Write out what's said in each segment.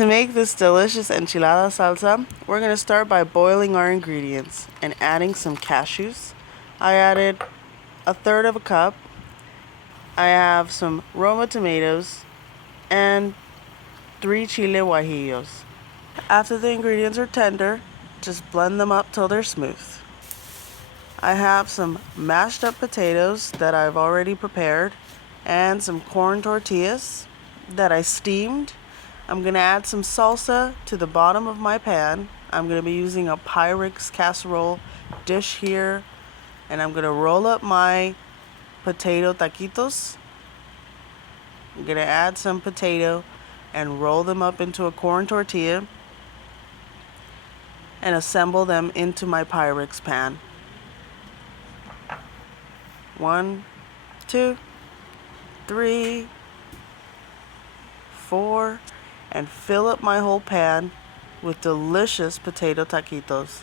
To make this delicious enchilada salsa, we're going to start by boiling our ingredients and adding some cashews. I added 1/3 of a cup. I have some Roma tomatoes and 3 Chile guajillos. After the ingredients are tender, just blend them up till they're smooth. I have some mashed up potatoes that I've already prepared and some corn tortillas that I steamed. I'm going to add some salsa to the bottom of my pan. I'm going to be using a Pyrex casserole dish here, and I'm going to roll up my potato taquitos. I'm going to add some potato and roll them up into a corn tortilla and assemble them into my Pyrex pan. 1, 2, 3, 4, and fill up my whole pan with delicious potato taquitos.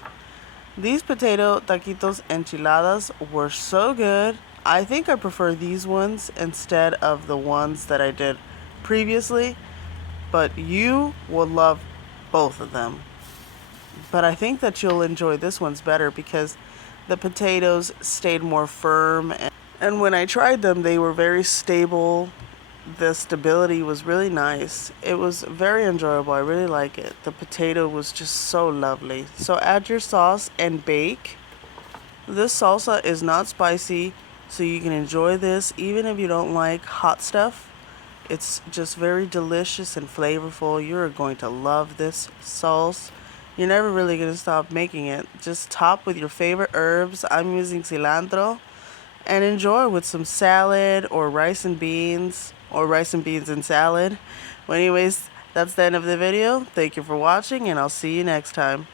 These potato taquitos enchiladas were so good. I think I prefer these ones instead of the ones that I did previously, but you will love both of them. But I think that you'll enjoy this one's better because the potatoes stayed more firm, and when I tried them, they were very stable. The stability was really nice. It was very enjoyable. I really like it. The potato was just so lovely. So add your sauce and bake. This salsa is not spicy, so you can enjoy this even if you don't like hot stuff. It's just very delicious and flavorful. You're going to love this sauce. You're never really going to stop making it. Just top with your favorite herbs. I'm using cilantro. And enjoy with some salad or rice and beans, or rice and beans and salad. Well, anyways, that's the end of the video. Thank you for watching, and I'll see you next time.